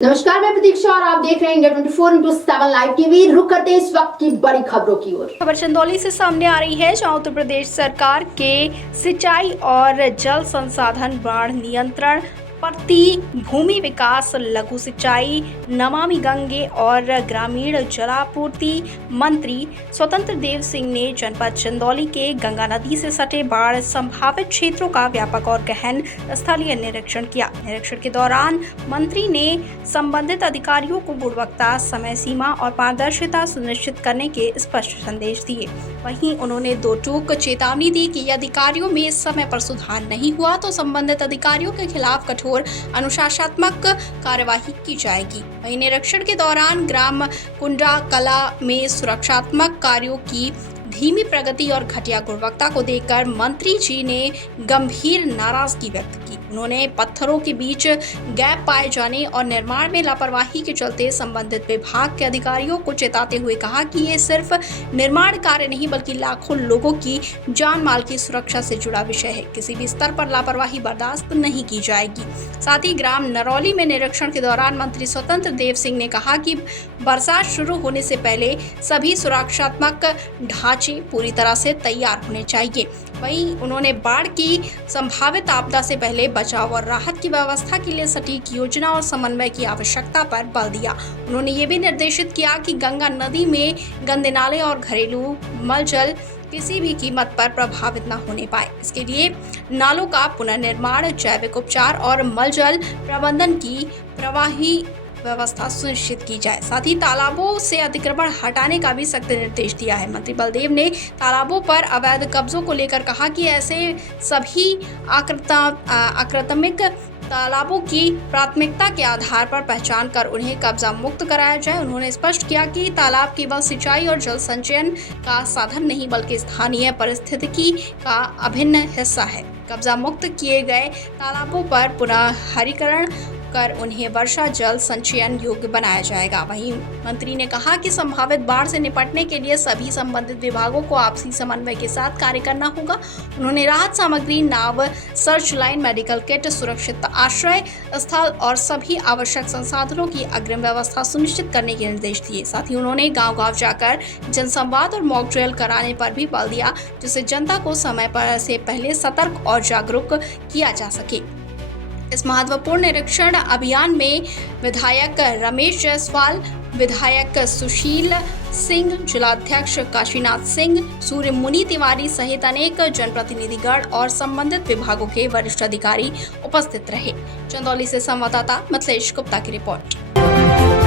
नमस्कार, मैं प्रतीक्षा और आप देख रहे हैं इंडिया 24/7 लाइव टीवी। रुक करते हैं इस वक्त की बड़ी खबरों की ओर। खबर चंदौली से सामने आ रही है, जहां उत्तर प्रदेश सरकार के सिंचाई और जल संसाधन बाढ़ नियंत्रण प्रति भूमि विकास, लघु सिंचाई, नमामि गंगे और ग्रामीण जलापूर्ति मंत्री स्वतंत्र देव सिंह ने जनपद चंदौली के गंगा नदी से सटे बाढ़ संभावित क्षेत्रों का व्यापक और गहन स्थलीय निरीक्षण किया। निरीक्षण के दौरान मंत्री ने संबंधित अधिकारियों को गुणवत्ता, समय सीमा और पारदर्शिता सुनिश्चित करने के स्पष्ट संदेश दिए। वहीं उन्होंने दो टूक चेतावनी दी कि यदि कार्यों में समय पर सुधार नहीं हुआ तो संबंधित अधिकारियों के खिलाफ कठोर अनुशासनात्मक कार्यवाही की जाएगी। वहीं निरीक्षण के दौरान ग्राम कुंडा कला में सुरक्षात्मक कार्यों की धीमी प्रगति और घटिया गुणवत्ता को देखकर मंत्री जी ने गंभीर नाराजगी व्यक्त की। उन्होंने पत्थरों के बीच गैप पाए जाने और निर्माण में लापरवाही के चलते संबंधित विभाग के अधिकारियों को चेताते हुए कहा कि ये सिर्फ निर्माण कार्य नहीं बल्कि लाखों लोगों की जान माल की सुरक्षा से जुड़ा विषय है। किसी भी स्तर पर लापरवाही बर्दाश्त नहीं की जाएगी। साथ ही ग्राम नरौली में निरीक्षण के दौरान मंत्री स्वतंत्र देव सिंह ने कहा कि बरसात शुरू होने से पहले सभी सुरक्षात्मक ढांचे पूरी तरह से तैयार होने चाहिए। वहीं उन्होंने बाढ़ की संभावित आपदा से पहले बचाव और राहत की व्यवस्था के लिए सटीक योजना और समन्वय की आवश्यकता पर बल दिया। उन्होंने ये भी निर्देशित किया कि गंगा नदी में गंदे नाले और घरेलू मलजल किसी भी कीमत पर प्रभावित न होने पाए। इसके लिए नालों का पुनर्निर्माण, जैविक उपचार और मलजल प्रबंधन की प्रवाही व्यवस्था सुनिश्चित की जाए। साथ ही तालाबों से अतिक्रमण हटाने का भी सख्त निर्देश दिया है। मंत्री बलदेव ने तालाबों पर अवैध कब्जों को लेकर कहा कि ऐसे सभी आक्रामक तालाबों की प्राथमिकता के आधार पर पहचान कर उन्हें कब्जा मुक्त कराया जाए। उन्होंने स्पष्ट किया कि तालाब केवल सिंचाई और जल संचयन का साधन नहीं बल्कि स्थानीय पारिस्थितिकी का अभिन्न हिस्सा है। कब्जा मुक्त किए गए तालाबों पर पुनः हरीकरण कर उन्हें वर्षा जल संचयन योग्य बनाया जाएगा। वहीं मंत्री ने कहा कि संभावित बाढ़ से निपटने के लिए सभी संबंधित विभागों को आपसी समन्वय के साथ कार्य करना होगा। उन्होंने राहत सामग्री, नाव, सर्च लाइन, मेडिकल किट, सुरक्षित आश्रय स्थल और सभी आवश्यक संसाधनों की अग्रिम व्यवस्था सुनिश्चित करने के निर्देश दिए। साथ ही उन्होंने गाँव-गाँव जाकर जनसंवाद और मॉक ड्रिल कराने पर भी बल दिया, जिससे जनता को समय पर से पहले सतर्क और जागरूक किया जा सके। इस महत्वपूर्ण निरीक्षण अभियान में विधायक रमेश जायसवाल, विधायक सुशील सिंह, जिलाध्यक्ष काशीनाथ सिंह, सूर्यमुनि तिवारी सहित अनेक जनप्रतिनिधिगण और संबंधित विभागों के वरिष्ठ अधिकारी उपस्थित रहे। चंदौली से संवाददाता मिथिलेश गुप्ता की रिपोर्ट।